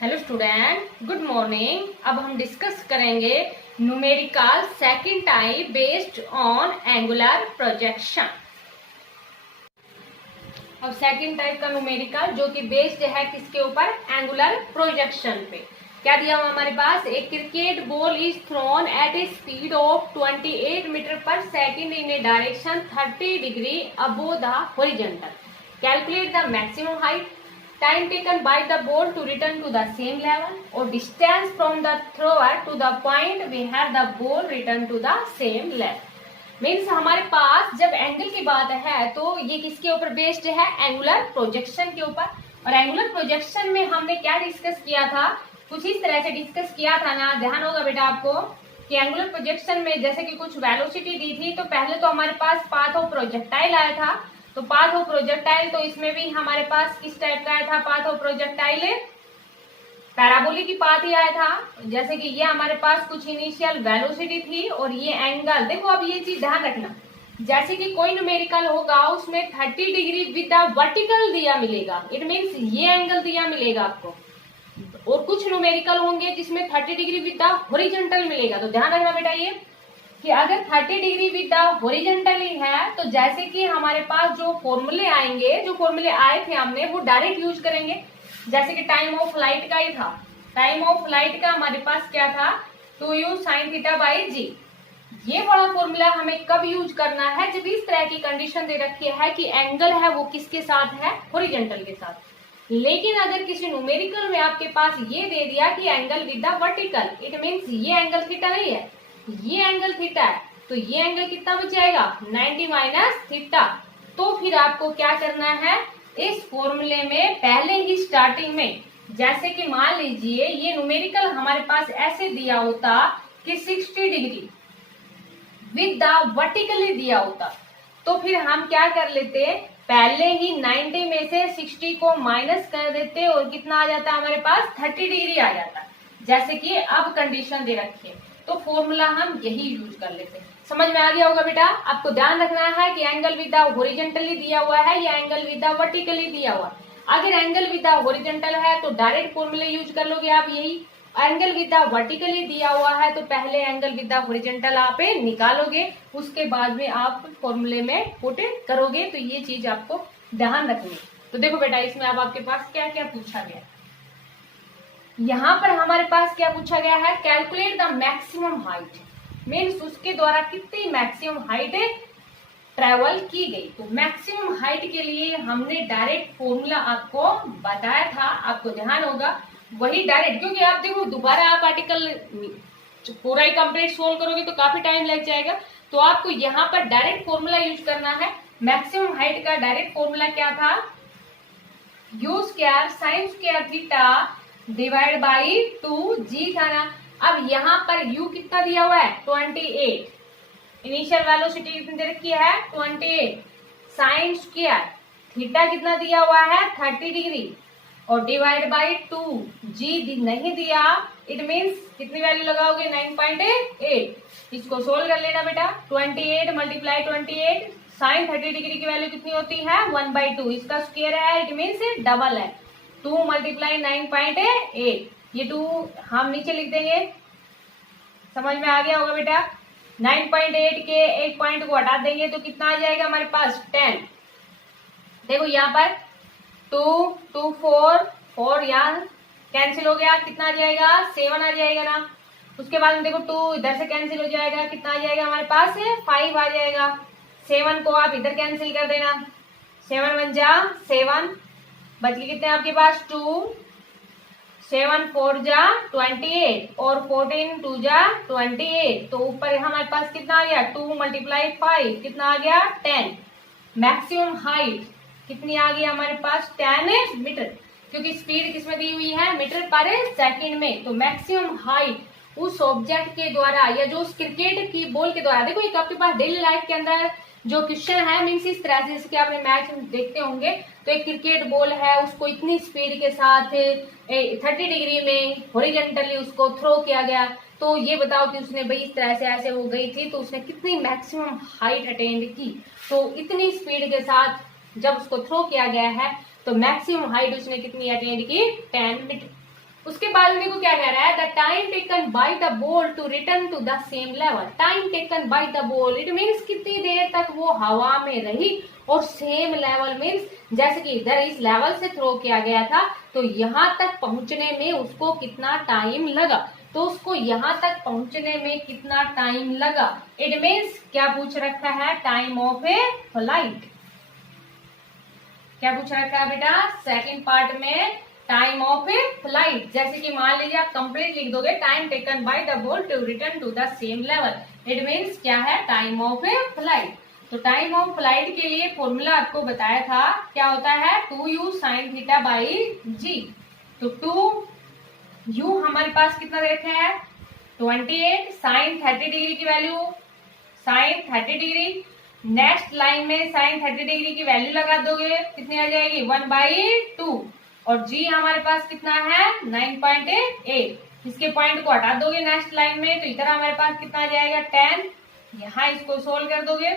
Hello student, good morning. अब हम discuss करेंगे numerical second type based on angular projection. अब सेकंड टाइप का न्यूमेरिकल जो कि बेस्ड है किसके ऊपर? एंगुलर प्रोजेक्शन पे। क्या दिया हुआ हमारे पास? एक cricket ball is thrown at a speed of 28 metre per second in a direction 30 degree above the horizontal. Calculate the maximum height, time taken by the ball to return to the same level, or distance from the thrower to the point where the ball return to the same level। Means हमारे पास जब angle की बात है तो ये किसके ऊपर based है? एंगुलर प्रोजेक्शन के ऊपर। और एंगुलर प्रोजेक्शन में हमने क्या डिस्कस किया था? कुछ इस तरह से डिस्कस किया था ना, ध्यान होगा बेटा आपको कि एंगुलर प्रोजेक्शन में जैसे कि कुछ वेलोसिटी दी थी तो पहले तो हमारे पास पाथ ऑफ प्रोजेक्टाइल आया था। तो पाथ ऑफ प्रोजेक्टाइल तो इसमें भी हमारे पास किस टाइप का आया था? पाथ ऑफ प्रोजेक्टाइल पैराबोलिक की पाथ ही आया था। जैसे कि ये हमारे पास कुछ इनिशियल वेलोसिटी थी और ये एंगल, देखो अब ये चीज ध्यान रखना, जैसे कि कोई न्यूमेरिकल होगा उसमें 30 डिग्री विद द वर्टिकल दिया मिलेगा, इट मीन्स ये एंगल दिया मिलेगा आपको। और कुछ न्यूमेरिकल होंगे जिसमें 30 डिग्री विद द हॉरिजॉन्टल मिलेगा। तो ध्यान रखना बेटा ये कि अगर 30 डिग्री विद द हॉरिजॉन्टली है तो जैसे कि हमारे पास जो फॉर्मूले आएंगे, जो फॉर्मूले आए थे हमने वो डायरेक्ट यूज करेंगे। जैसे कि टाइम ऑफ फ्लाइट का ही था, टाइम ऑफ फ्लाइट का हमारे पास क्या था? 2u sin थीटा बाई जी। ये वाला फॉर्मूला हमें कब यूज करना है? जब इस तरह की कंडीशन दे रखी है कि एंगल है वो किसके साथ है? हॉरिजॉन्टल के साथ। लेकिन अगर किसी न्यूमेरिकल में आपके पास ये दे दिया कि angle with the vertical, it means ये एंगल थीटा नहीं है, ये एंगल थीटा है, तो ये एंगल कितना बच जाएगा? 90 माइनस थीटा। तो फिर आपको क्या करना है? इस फॉर्मूले में पहले ही स्टार्टिंग में, जैसे कि मान लीजिए ये न्यूमेरिकल हमारे पास ऐसे दिया होता कि 60 डिग्री विद द वर्टिकली दिया होता, तो फिर हम क्या कर लेते? पहले ही 90 में से 60 को माइनस कर देते और कितना आ जाता हमारे पास? 30 डिग्री आ जाता। जैसे कि अब कंडीशन दे रखी है तो फॉर्मूला हम यही यूज कर लेते हैं। समझ में आ गया होगा बेटा? आपको ध्यान रखना है कि एंगल विद द हॉरिजॉन्टली दिया हुआ है या एंगल विद द वर्टिकली दिया हुआ है। अगर एंगल विद द हॉरिजॉन्टल है तो डायरेक्ट फॉर्मूले यूज कर लोगे आप यही। एंगल विद द वर्टिकली दिया हुआ है तो पहले एंगल विद द हॉरिजॉन्टल आप निकालोगे, उसके बाद में आप फॉर्मूले में पुट करोगे। तो ये चीज आपको ध्यान रखनी। तो देखो बेटा इसमें अब आपके पास क्या क्या पूछा गया। यहाँ पर हमारे पास क्या पूछा गया है? Calculate the maximum height, means उसके द्वारा कितनी मैक्सिमम हाइट ट्रेवल की गई। तो मैक्सिमम हाइट के लिए हमने डायरेक्ट फॉर्मूला आपको बताया था, आपको ध्यान होगा वही डायरेक्ट, क्योंकि आप देखो दोबारा आप आर्टिकल पूरा ही कंप्लीट सोल्व करोगे तो काफी टाइम लग जाएगा। तो आपको यहाँ पर डायरेक्ट फॉर्मूला यूज करना है। मैक्सिमम हाइट का डायरेक्ट फॉर्मूला क्या था? You square sine square theta divide by 2g था ना। अब यहाँ पर u कितना दिया हुआ है? 28। इनिशियल वेलोसिटी कितनी दे रखी है? 28। साइन स्क्वायर थीटा कितना दिया हुआ है? 30 डिग्री और डिवाइड बाई 2g नहीं दिया, इट मीन्स कितनी वैल्यू लगाओगे? 9.8। इसको सोल्व कर लेना बेटा। 28 मल्टीप्लाई 28 साइन 30 डिग्री की वैल्यू कितनी होती है? 1/2। इसका स्क्वायर है, इट मीन्स डबल है। 2 मल्टीप्लाई 9.8, ये 2 हम नीचे लिख देंगे। समझ में आ गया होगा बेटा? 9.8 के एक पॉइंट को हटा देंगे तो कितना आ जाएगा हमारे पास? 10। देखो यहाँ पर 2 2 4 यहाँ कैंसिल हो गया, कितना आ जाएगा? 7 आ जाएगा ना। उसके बाद में देखो 2 इधर से कैंसिल हो जाएगा, कितना आ जाएगा हमारे पास? 5 आ जाएगा। 7 को आप इधर कैंसिल कर देना, 7 1 जा 7, बच गए कितने आपके पास? 2, 7 4 जा 28 और 14 2 जा 28। तो ऊपर हमारे पास कितना आ गया? 2 मल्टीप्लाई 5 कितना आ गया? 10। मैक्सिमम हाइट कितनी आ गई हमारे पास? 10 मीटर, क्योंकि स्पीड किसमें दी हुई है? मीटर पर सेकेंड में। तो मैक्सिमम हाइट उस ऑब्जेक्ट के द्वारा या जो उस क्रिकेट की बॉल के द्वारा, देखो एक आपके पास डेली लाइफ के अंदर जो क्वेश्चन है मीन्स इस तरह से, जैसे कि आपने मैच देखते होंगे तो एक क्रिकेट बॉल है, उसको इतनी स्पीड के साथ 30 डिग्री में हॉरिजॉन्टली उसको थ्रो किया गया। तो ये बताओ कि उसने भाई इस तरह से ऐसे वो गई थी तो उसने कितनी मैक्सिमम हाइट अटेंड की। तो इतनी स्पीड के साथ जब उसको थ्रो किया गया है तो मैक्सिमम हाइट उसने कितनी अटेंड की? 10 मीटर। उसके बाद देखो क्या कह रहा है, the time taken by the ball to return to the same level. Time taken by the ball it means कितनी देर तक वो हवा में रही, और सेम लेवल मीन्स जैसे कि इधर इस लेवल से थ्रो किया गया था तो यहां तक पहुंचने में उसको कितना टाइम लगा, तो उसको यहां तक पहुंचने में कितना टाइम लगा। इट मीन्स क्या पूछ रखा है, टाइम ऑफ ए फ्लाइट। क्या पूछ रखा है बेटा सेकंड पार्ट में, टाइम ऑफ ए फ्लाइट। जैसे कि मान लीजिए आप कंप्लीट लिख दोगे, time taken by the ball to return to the same level, it means क्या है, टाइम ऑफ ए फ्लाइट। तो टाइम ऑफ फ्लाइट के लिए फॉर्मूला आपको बताया था, क्या होता है, 2u sin थीटा बाई जी। तो 2u हमारे पास कितना देखा है 28, साइन 30 डिग्री की value, sine 30 degree. Next line में साइन 30 डिग्री की वैल्यू लगा दोगे, कितनी आ जाएगी 1/2, और जी हमारे पास कितना है 9.8। इसके पॉइंट को हटा दोगे नेक्स्ट लाइन में, तो इधर हमारे पास कितना आ जाएगा 10। यहाँ इसको सोल्व कर दोगे,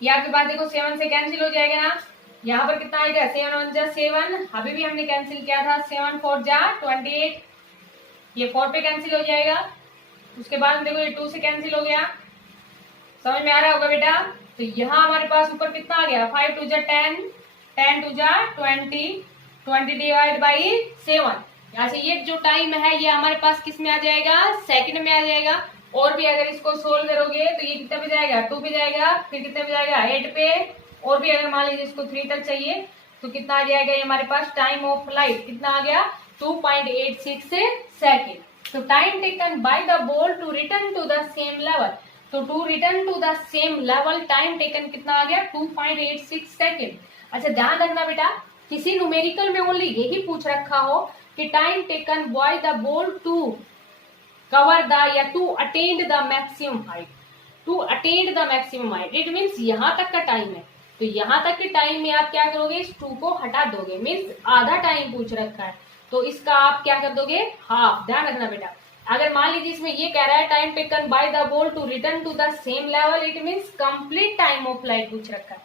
ये आपके पास देखो 7 से कैंसिल हो जाएगा ना, यहाँ पर कितना आएगा 7 1 जा 7, अभी भी हमने कैंसिल किया था, 7 4 जा 28, ये 4 पे कैंसिल हो जाएगा। उसके बाद देखो ये 2 से कैंसिल हो गया, समझ में आ रहा होगा बेटा। तो यहाँ हमारे पास ऊपर कितना आ गया 5 2 जा 10, 10 2 जा 20, 20 डिवाइड बाई 7। यहाँ से ये जो टाइम है ये हमारे पास किस में आ जाएगा, सेकंड में आ जाएगा। और भी अगर इसको सोल्व करोगे तो ये कितने पे जाएगा 2 पे जाएगा, फिर कितने पे जाएगा 8 पे, और भी अगर मान लीजिए इसको 3 तक चाहिए तो कितना आ जाएगा ये हमारे पास, टाइम ऑफ फ्लाइट कितना आ गया 2.86 सेकेंड। तो time taken by the ball to return to the same level, तो to return to the same level time taken कितना आ गया 2.86 सेकेंड। अच्छा ध्यान रखना बेटा, किसी न्यूमेरिकल में ओनली यही पूछ रखा हो कि time taken by the ball to cover the या to attend the maximum height, to attend the maximum height, it means यहां तक का टाइम है। तो यहां तक के टाइम में आप क्या करोगे, इस 2 को हटा दोगे, मीन्स आधा टाइम पूछ रखा है, तो इसका आप क्या कर दोगे हाफ। ध्यान रखना बेटा, अगर मान लीजिए इसमें ये कह रहा है time taken by the ball to return to the same level, it means complete time of flight पूछ रखा है।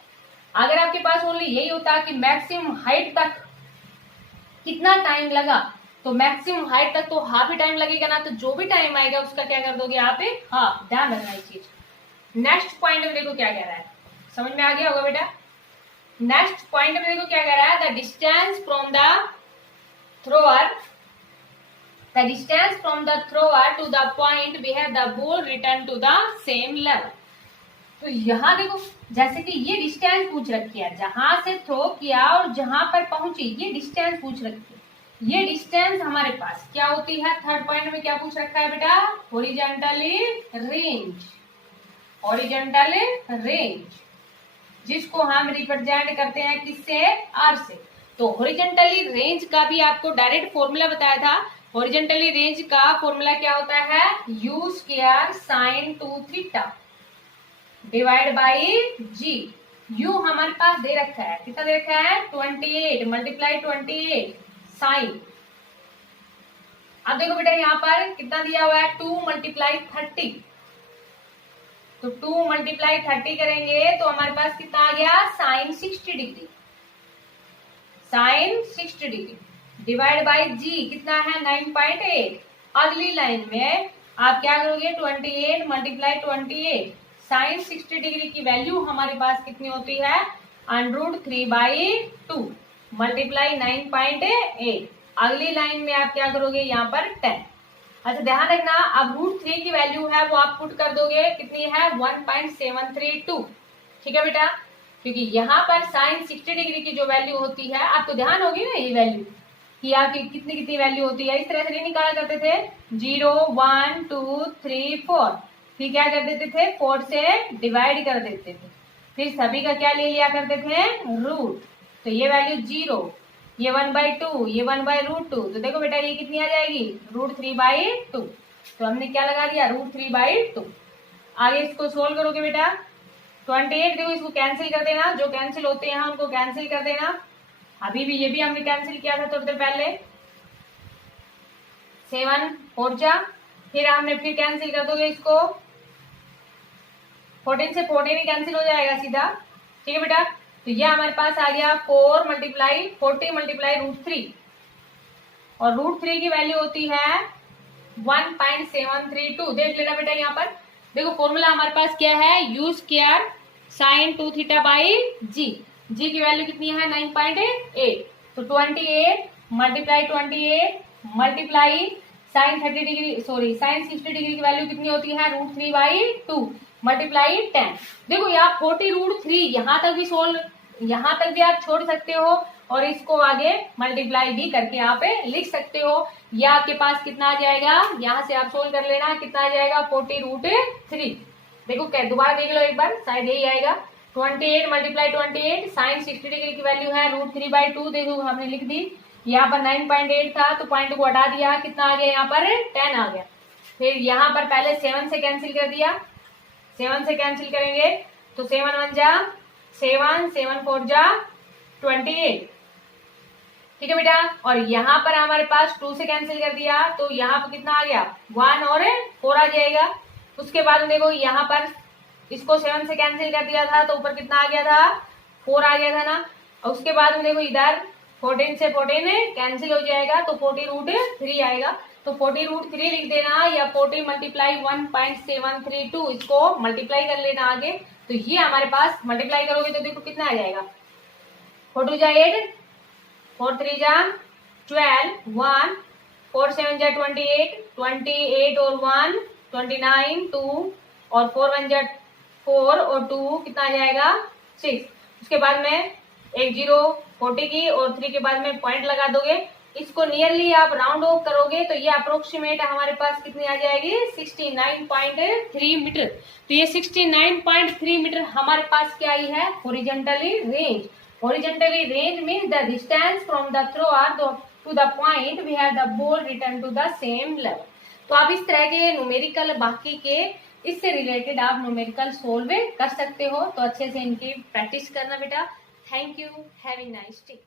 अगर आपके पास ओनली यही होता कि मैक्सिमम हाइट तक कितना टाइम लगा, तो मैक्सिमम हाइट तक तो हाफ ही टाइम लगेगा ना, तो जो भी टाइम आएगा उसका क्या कर दोगे यहाँ पे हाफ। ध्यान रखना इस चीज। नेक्स्ट पॉइंट में देखो क्या कह रहा है, समझ में आ गया होगा बेटा। नेक्स्ट पॉइंट में देखो क्या कह रहा है, the distance from the thrower, the distance from the thrower to the point where the ball return to the same level. तो यहाँ देखो जैसे कि ये डिस्टेंस पूछ रखी है, जहां से थ्रो किया और जहां पर पहुंची ये डिस्टेंस पूछ रखी है। ये डिस्टेंस हमारे पास क्या होती है, थर्ड पॉइंट में क्या पूछ रखा है बेटा, हॉरिजॉन्टली रेंज, हॉरिजॉन्टल रेंज, जिसको हम रिप्रेजेंट करते हैं किससे, आर से। तो हॉरिजॉन्टली रेंज का भी आपको डायरेक्ट फॉर्मूला बताया था। हॉरिजॉन्टली रेंज का फॉर्मूला क्या होता है, u square sine 2 theta divide by g. U हमारे पास दे रखा है, कितना दे रखा है 28 मल्टीप्लाई 28 साइन। अब देखो बेटा यहाँ पर कितना दिया हुआ है 2 मल्टीप्लाई 30, तो 2 मल्टीप्लाई 30 करेंगे तो हमारे पास कितना आ गया sine 60 degree, sine 60 degree divide by g कितना है 9.8। अगली लाइन में आप क्या करोगे 28 मल्टीप्लाई 28 साइन 60 डिग्री की वैल्यू हमारे पास कितनी होती है √3/2 मल्टीप्लाई 9.8। अगली लाइन में आप क्या करोगे यहाँ पर 10। अच्छा ध्यान रखना, अब √3 की वैल्यू है वो आप पुट कर दोगे, कितनी है 1.732। ठीक है बेटा, क्योंकि यहाँ पर साइन 60 डिग्री की जो वैल्यू होती है, आपको ध्यान होगी ना ये वैल्यू कि आपकी कितनी कितनी वैल्यू होती है। इस तरह से नहीं निकाला करते थे 0 1 2 3 4, फिर क्या कर देते थे 4 से डिवाइड कर देते थे, फिर सभी का क्या ले लिया करते थे रूट। तो ये वैल्यू 0, ये 1/2, ये 1/√2, तो देखो बेटा ये कितनी आ जाएगी √3/2। तो हमने क्या लगा दिया √3/2। आगे इसको सोल्व करोगे बेटा 28, देखो इसको कैंसिल कर देना, जो कैंसिल होते हैं उनको कैंसिल कर देना। अभी भी ये भी हमने कैंसिल किया था थोड़ी देर पहले, 7 4 जा, फिर हमने फिर कैंसिल कर दोगे इसको, 14 से 14 ही कैंसिल हो जाएगा सीधा। ठीक है बेटा, तो ये हमारे पास आ गया 4 मल्टीप्लाई 40 मल्टीप्लाई √3, और √3 की वैल्यू होती है 1.732। देख लेना बेटा यहाँ पर देखो फॉर्मूला हमारे पास क्या है, u square sine 2 theta by G. G की वैल्यू कितनी है 9.8, तो 28 multiply 28 multiply sine 30 degree sine 60 degree की वैल्यू कितनी होती है √3/2 मल्टीप्लाई 10। देखो यहाँ 40√3 यहाँ तक भी आप छोड़ सकते हो और इसको आगे मल्टीप्लाई भी करके आप लिख सकते हो। या आपके पास कितना आ जाएगा, यहाँ से आप सोल्व कर लेना, कितना आ जाएगा 40√3। देखो क्या दोबारा देख लो एक बार, शायद यही आएगा। 28 मल्टीप्लाई 28 साइन 60 डिग्री की वैल्यू है √3/2। देखो हमने लिख दी, यहाँ पर 9.8 था तो पॉइंट को हटा दिया, कितना आ गया यहाँ पर 10 आ गया। फिर यहाँ पर पहले 7 से कैंसिल कर दिया, 7 से कैंसिल करेंगे तो 7 1 जा 7, 7 4 जा 28, ठीक है बेटा। और यहाँ पर हमारे पास 2 से कैंसिल कर दिया तो यहाँ पर कितना आ गया 1 और 4 आ जाएगा। उसके बाद देखो यहाँ पर इसको 7 से कैंसिल कर दिया था तो ऊपर कितना आ गया था 4 आ गया था ना। और उसके बाद में देखो इधर 14 से 14 कैंसिल हो जाएगा तो 40√3 आएगा, तो 40√3 लिख देना, या 40 मल्टीप्लाई 1.732 इसको मल्टीप्लाई कर लेना आगे। तो ये हमारे पास मल्टीप्लाई करोगे तो देखो कितना आ जाएगा 4 2 जा 8, 4 3 जा 12, 1 4 7 जा 28, 28 और 1 29, 2 और 4 1 जा 4 और 2 कितना आ जाएगा 6। उसके बाद में एक 0 40 की और 3 के बाद में पॉइंट लगा दोगे, इसको नियरली आप राउंड ऑफ करोगे तो ये अप्रोक्सीमेट हमारे पास कितनी आ जाएगी 69.3 मीटर। तो ये 69.3 मीटर हमारे पास क्या आई है horizontally range. Horizontally range means the distance from the thrower to the point we have the ball return to the same level. तो आप इस तरह के न्यूमेरिकल बाकी के इससे रिलेटेड आप न्यूमेरिकल सोल्व कर सकते हो। तो अच्छे से इनकी प्रैक्टिस करना बेटा। Thank you, have a nice day.